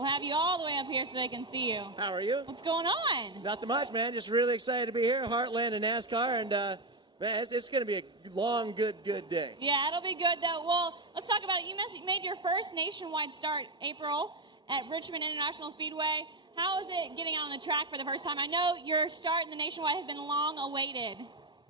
We'll have you all the way up here so they can see you. How are you? What's going on? Nothing much, man. Just really excited to be here. Heartland of NASCAR, and man, it's going to be a long, good day. Yeah, it'll be good, though. Well, let's talk about it. You made your first nationwide start, April, at Richmond International Speedway. How is it getting out on the track for the first time? I know your start in the nationwide has been long awaited.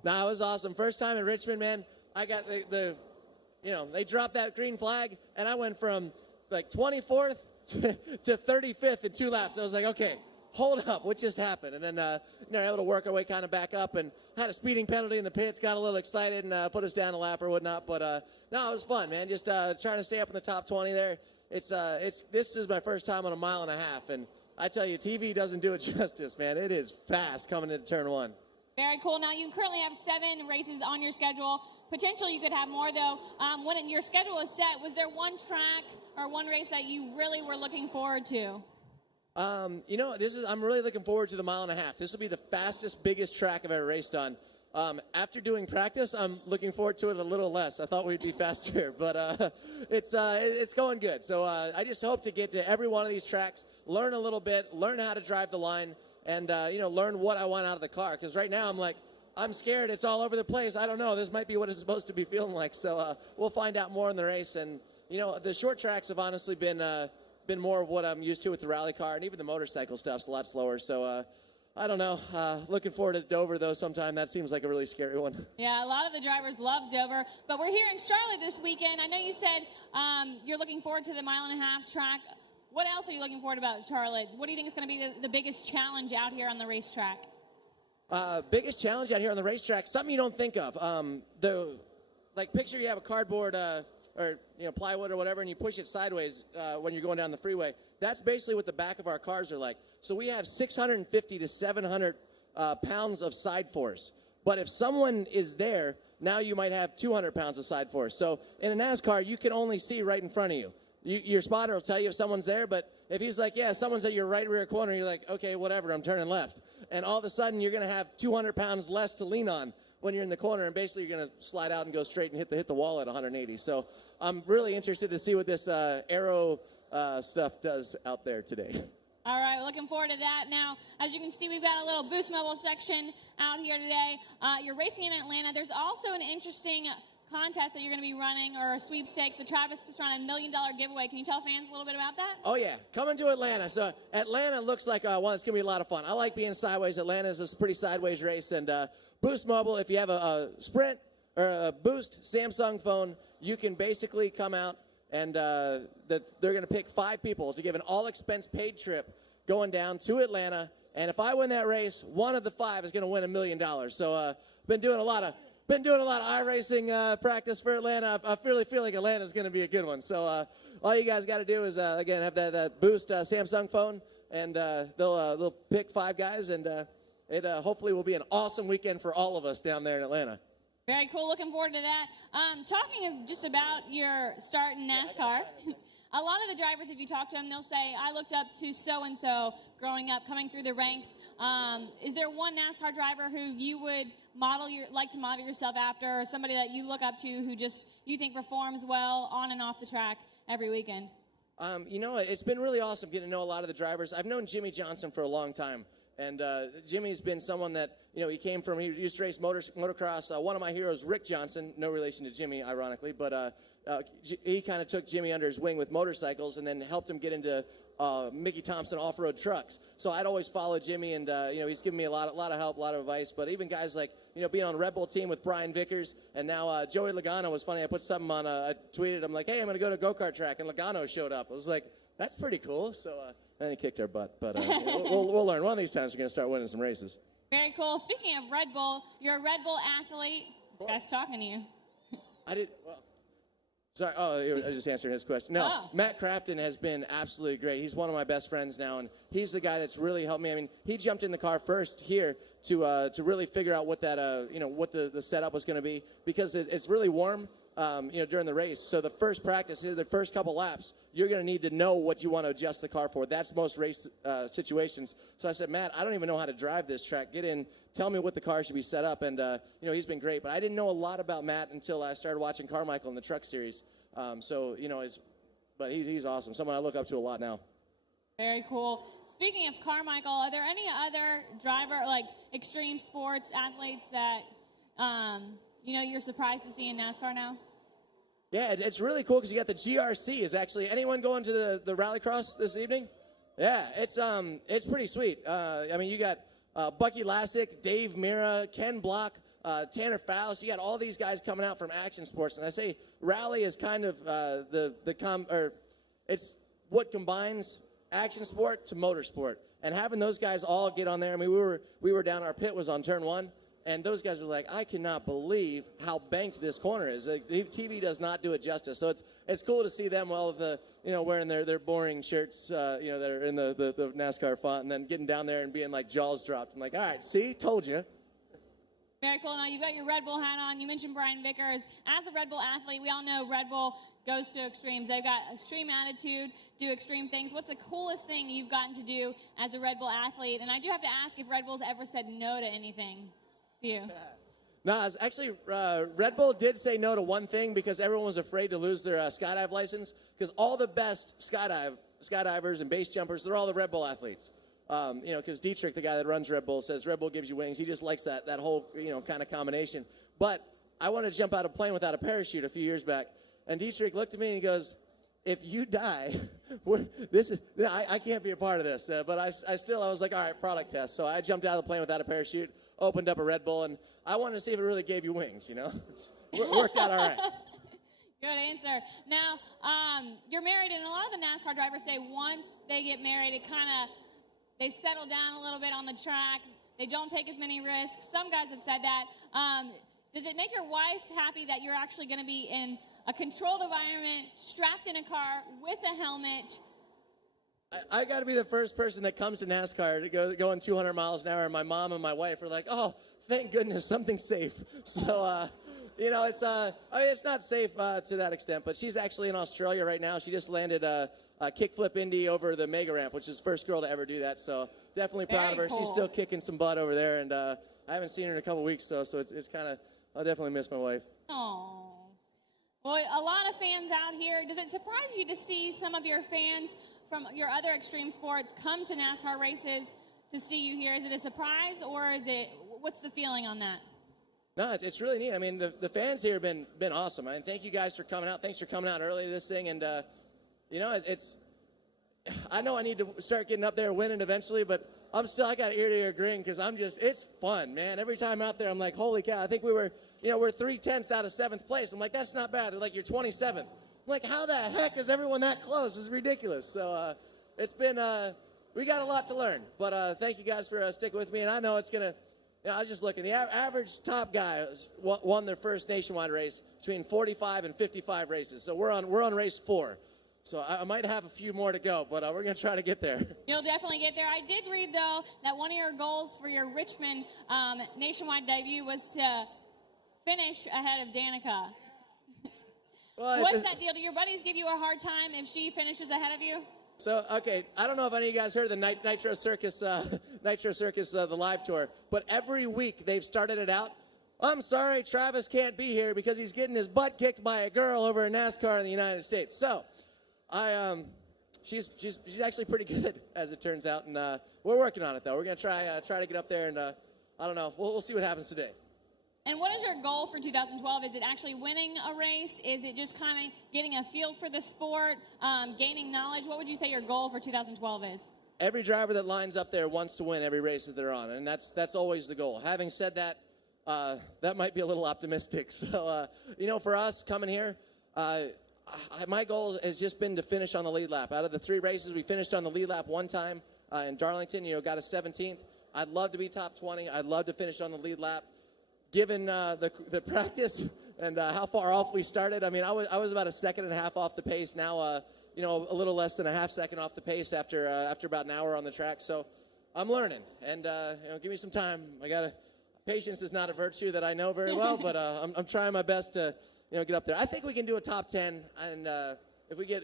No, it was awesome. First time in Richmond, man. I got they dropped that green flag, and I went from like 24th to 35th in 2 laps. I was like, okay, hold up, what just happened? And then, able to work our way kind of back up, and had a speeding penalty in the pits, got a little excited, and put us down a lap or whatnot. But no, it was fun, man. Just trying to stay up in the top 20 there. This is my first time on a 1.5 miles, and I tell you, TV doesn't do it justice, man. It is fast coming into turn 1. Very cool. Now, you currently have 7 races on your schedule. Potentially, you could have more, though. When your schedule was set, was there one track or one race that you really were looking forward to? I'm really looking forward to the 1.5 miles. This will be the fastest, biggest track I've ever raced on. After doing practice, I'm looking forward to it a little less. I thought we'd be faster, but it's going good. So I just hope to get to every one of these tracks, learn a little bit, learn how to drive the line, and learn what I want out of the car. Because right now I'm scared. It's all over the place. I don't know. This might be what it's supposed to be feeling like. So we'll find out more in the race. And the short tracks have honestly been more of what I'm used to with the rally car, and even the motorcycle stuff's a lot slower. So I don't know. Looking forward to Dover, though, sometime. That seems like a really scary one. Yeah, a lot of the drivers love Dover. But we're here in Charlotte this weekend. I know you said you're looking forward to the 1.5 mile track. What else are you looking forward about Charlotte? What do you think is going to be the biggest challenge out here on the racetrack? Biggest challenge out here on the racetrack, something you don't think of. Picture you have a cardboard or plywood or whatever, and you push it sideways when you're going down the freeway. That's basically what the back of our cars are like. So we have 650 to 700 pounds of side force. But if someone is there, now you might have 200 pounds of side force. So in a NASCAR, you can only see right in front of you. Your spotter will tell you if someone's there, but if he's like, yeah, someone's at your right rear corner, you're like, okay, whatever, I'm turning left. And all of a sudden, you're going to have 200 pounds less to lean on when you're in the corner, and basically you're going to slide out and go straight and hit the wall at 180. So I'm really interested to see what this aero stuff does out there today. All right, looking forward to that. Now, as you can see, we've got a little Boost Mobile section out here today. You're racing in Atlanta. There's also an interesting contest that you're going to be running, or a sweepstakes, the Travis Pastrana $1 million giveaway. Can you tell fans a little bit about that? Oh, yeah. Coming to Atlanta. So Atlanta looks like one that's going to be a lot of fun. I like being sideways. Atlanta is a pretty sideways race. And Boost Mobile, if you have a Sprint or a Boost Samsung phone, you can basically come out and they're going to pick 5 people to give an all-expense paid trip going down to Atlanta. And if I win that race, one of the 5 is going to win $1 million. So been doing a lot of iRacing practice for Atlanta. I really feel like Atlanta's going to be a good one. So all you guys got to do is, again, have that Boost Samsung phone, and they'll pick 5 guys, and it hopefully will be an awesome weekend for all of us down there in Atlanta. Very cool. Looking forward to that. Talking just about your start in NASCAR, a lot of the drivers, if you talk to them, they'll say, I looked up to so-and-so growing up, coming through the ranks. Is there one NASCAR driver who you would like to model yourself after, or somebody that you look up to who just you think performs well on and off the track every weekend? It's been really awesome getting to know a lot of the drivers. I've known Jimmy Johnson for a long time. And Jimmy's been someone that, he used to race motocross. One of my heroes, Rick Johnson, no relation to Jimmy, ironically, but he kind of took Jimmy under his wing with motorcycles and then helped him get into Mickey Thompson off-road trucks. So I'd always follow Jimmy, and, he's given me a lot of help, a lot of advice. But even guys like, being on Red Bull team with Brian Vickers, and now Joey Logano was funny. I put something on, I tweeted, I'm like, hey, I'm going to go to a go-kart track, and Logano showed up. I was like, that's pretty cool. So then he kicked our butt. But we'll learn. One of these times we're going to start winning some races. Very cool. Speaking of Red Bull, you're a Red Bull athlete. This guy's talking to you. Sorry. Oh, I was just answering his question. No, Matt Crafton has been absolutely great. He's one of my best friends now, and he's the guy that's really helped me. I mean, he jumped in the car first here to really figure out what that what the setup was going to be, because it's really warm. During the race. So the first practice, the first couple laps, you're going to need to know what you want to adjust the car for. That's most race situations. So I said, Matt, I don't even know how to drive this track. Get in, tell me what the car should be set up. And, he's been great. But I didn't know a lot about Matt until I started watching Carmichael in the Truck Series. But he's awesome. Someone I look up to a lot now. Very cool. Speaking of Carmichael, are there any other extreme sports athletes that, you're surprised to see in NASCAR now? Yeah, it's really cool because you got the GRC. Is actually anyone going to the rallycross this evening? Yeah, it's pretty sweet. You got Bucky Lasek, Dave Mira, Ken Block, Tanner Faust. You got all these guys coming out from action sports, and I say rally is kind of it's what combines action sport to motorsport, and having those guys all get on there. I mean, we were down. Our pit was on turn 1. And those guys were like, I cannot believe how banked this corner is. Like, TV does not do it justice. So it's cool to see them wearing their boring shirts, that are in the NASCAR font, and then getting down there and being like jaws dropped. I'm like, all right, see, told you. Very cool. Now, you got your Red Bull hat on. You mentioned Brian Vickers. As a Red Bull athlete, we all know Red Bull goes to extremes. They've got extreme attitude, do extreme things. What's the coolest thing you've gotten to do as a Red Bull athlete? And I do have to ask if Red Bull's ever said no to anything. You. No, actually, Red Bull did say no to one thing because everyone was afraid to lose their skydive license, because all the best skydivers and base jumpers, they're all the Red Bull athletes. Because Dietrich, the guy that runs Red Bull, says Red Bull gives you wings. He just likes that whole kind of combination. But I wanted to jump out of a plane without a parachute a few years back, and Dietrich looked at me and he goes, if you die, I can't be a part of this. But I was like, all right, product test. So I jumped out of the plane without a parachute, opened up a Red Bull, and I wanted to see if it really gave you wings, It worked out all right. Good answer. Now, you're married, and a lot of the NASCAR drivers say once they get married, they settle down a little bit on the track. They don't take as many risks. Some guys have said that. Does it make your wife happy that you're actually going to be in a controlled environment, strapped in a car with a helmet? I got to be the first person that comes to NASCAR to going 200 miles an hour, and my mom and my wife are like, oh, thank goodness, something safe. So, it's not safe to that extent, but she's actually in Australia right now. She just landed a kickflip Indy over the mega ramp, which is the first girl to ever do that. So definitely proud of her. Cool. She's still kicking some butt over there, and I haven't seen her in a couple weeks, so it's kind of, I'll definitely miss my wife. Oh. Well, a lot of fans out here. Does it surprise you to see some of your fans from your other extreme sports come to NASCAR races to see you here? Is it a surprise, or what's the feeling on that? No, it's really neat. I mean, the fans here have been awesome. I mean, thank you guys for coming out. Thanks for coming out early to this thing. And, I know I need to start getting up there and winning eventually, but I got ear-to-ear grin because it's fun, man. Every time out there, I'm like, holy cow. I think we're 3/10 out of 7th place. I'm like, that's not bad. They're like, you're 27th. I'm like, how the heck is everyone that close? This is ridiculous. So it's been, we got a lot to learn. But thank you guys for sticking with me. And I know it's going to, I was just looking. The average top guy won their first nationwide race between 45 and 55 races. So we're on race 4. So I might have a few more to go, but we're going to try to get there. You'll definitely get there. I did read, though, that one of your goals for your Richmond nationwide debut was to finish ahead of Danica. Well, what's that deal? Do your buddies give you a hard time if she finishes ahead of you? So, okay, I don't know if any of you guys heard of the Nitro Circus, the live tour, but every week they've started it out. I'm sorry, Travis can't be here because he's getting his butt kicked by a girl over in NASCAR in the United States. So, she's actually pretty good, as it turns out, and we're working on it though. We're gonna try to get up there, and I don't know. We'll see what happens today. And what is your goal for 2012? Is it actually winning a race? Is it just kind of getting a feel for the sport, gaining knowledge? What would you say your goal for 2012 is? Every driver that lines up there wants to win every race that they're on, and that's always the goal. Having said that, that might be a little optimistic. So, for us coming here, my goal has just been to finish on the lead lap. Out of the 3 races, we finished on the lead lap one time in Darlington, got a 17th. I'd love to be top 20. I'd love to finish on the lead lap. Given the practice and how far off we started, I mean, I was about a second and a half off the pace. Now, a little less than a half second off the pace after about an hour on the track. So I'm learning, and give me some time. Patience is not a virtue that I know very well, but I'm trying my best to get up there. I think we can do a top 10, and if we get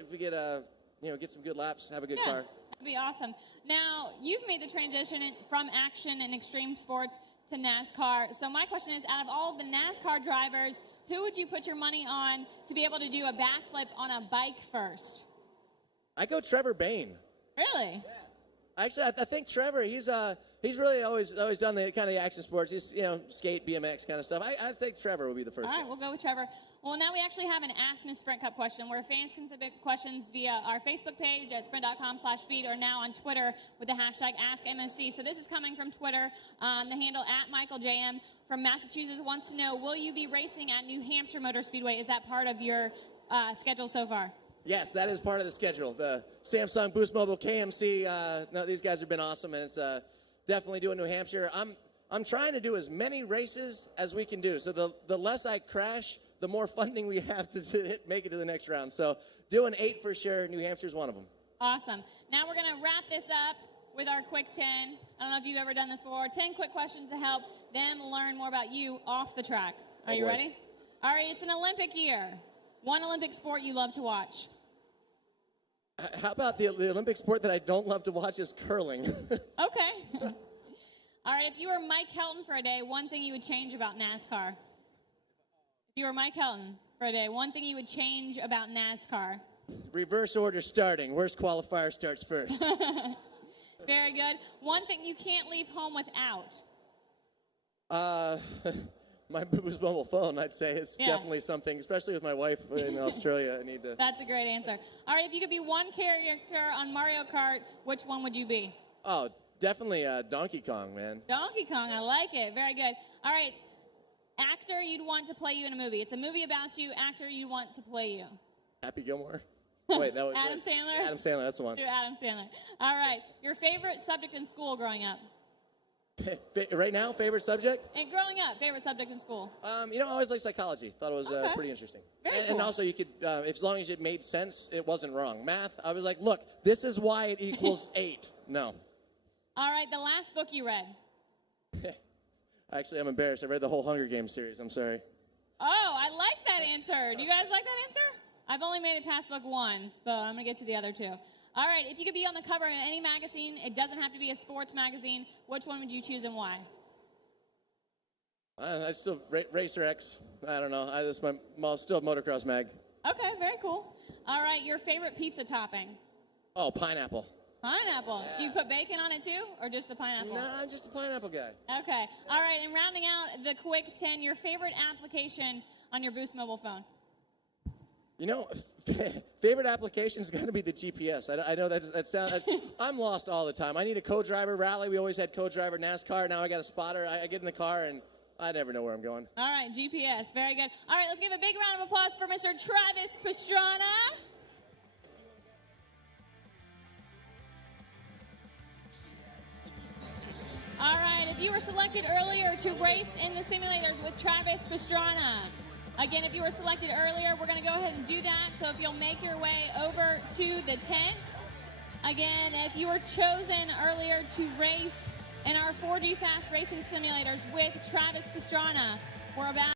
some good laps, have a good car. That'd be awesome. Now, you've made the transition from action and extreme sports to NASCAR. So my question is, out of all of the NASCAR drivers, who would you put your money on to be able to do a backflip on a bike first? I go Trevor Bayne. Really? Actually, I think Trevor, he's really always done the kind of the action sports. He's, skate, BMX kind of stuff. I think Trevor will be the first. All right, one. we'll go with Trevor. Well, now we actually have an Ask Miss Sprint Cup question where fans can submit questions via our Facebook page at sprint.com/speed or now on Twitter with the hashtag AskMSC. So this is coming from Twitter, the handle @MichaelJM from Massachusetts wants to know, will you be racing at New Hampshire Motor Speedway? Is that part of your schedule so far? Yes, that is part of the schedule. The Samsung Boost Mobile KMC, no, these guys have been awesome, and it's definitely doing New Hampshire. I'm trying to do as many races as we can do. So the less I crash, the more funding we have to make it to the next round. So doing 8 for sure. New Hampshire's one of them. Awesome. Now we're going to wrap this up with our quick 10. I don't know if you've ever done this before. 10 quick questions to help them learn more about you off the track. Are you ready? All right, it's an Olympic year. One Olympic sport you love to watch. How about the Olympic sport that I don't love to watch is curling? Okay. All right, if you were Mike Helton for a day, one thing you would change about NASCAR. If you were Mike Helton for a day, one thing you would change about NASCAR. Reverse order starting. Worst qualifier starts first. Very good. One thing you can't leave home without. My Boost Mobile phone, I'd say, is definitely something, especially with my wife in Australia. I need to. That's a great answer. All right, if you could be one character on Mario Kart, which one would you be? Oh, definitely Donkey Kong, man. Donkey Kong, I like it. Very good. All right, actor you'd want to play you in a movie. It's a movie about you, actor you'd want to play you. Happy Gilmore? Wait, that was Adam Sandler? Adam Sandler, that's the one. Do Adam Sandler. All right, your favorite subject in school growing up? Right now, favorite subject? And growing up, favorite subject in school? I always liked psychology. Thought it was pretty interesting. Very cool. And also, you could, as long as it made sense, it wasn't wrong. Math, I was like, look, this is why it equals 8. No. All right, the last book you read? Actually, I'm embarrassed. I read the whole Hunger Games series. I'm sorry. Oh, I like that answer. Do you guys like that answer? I've only made it past book 1, so I'm going to get to the other 2. All right, if you could be on the cover of any magazine, it doesn't have to be a sports magazine, which one would you choose and why? I still, Racer X. I don't know. That's still Motocross mag. Okay, very cool. All right, your favorite pizza topping? Oh, pineapple. Pineapple. Yeah. Do you put bacon on it too, or just the pineapple? No, I'm just a pineapple guy. Okay. All right, and rounding out the quick 10, your favorite application on your Boost mobile phone? Favorite application is going to be the GPS. I know that sounds. I'm lost all the time. I need a co-driver. Rally, we always had co-driver. NASCAR, now I got a spotter. I get in the car and I never know where I'm going. All right, GPS. Very good. All right, let's give a big round of applause for Mr. Travis Pastrana. All right, if you were selected earlier to race in the simulators with Travis Pastrana. Again, if you were selected earlier, we're going to go ahead and do that. So if you'll make your way over to the tent. Again, if you were chosen earlier to race in our 4G Fast Racing Simulators with Travis Pastrana, we're about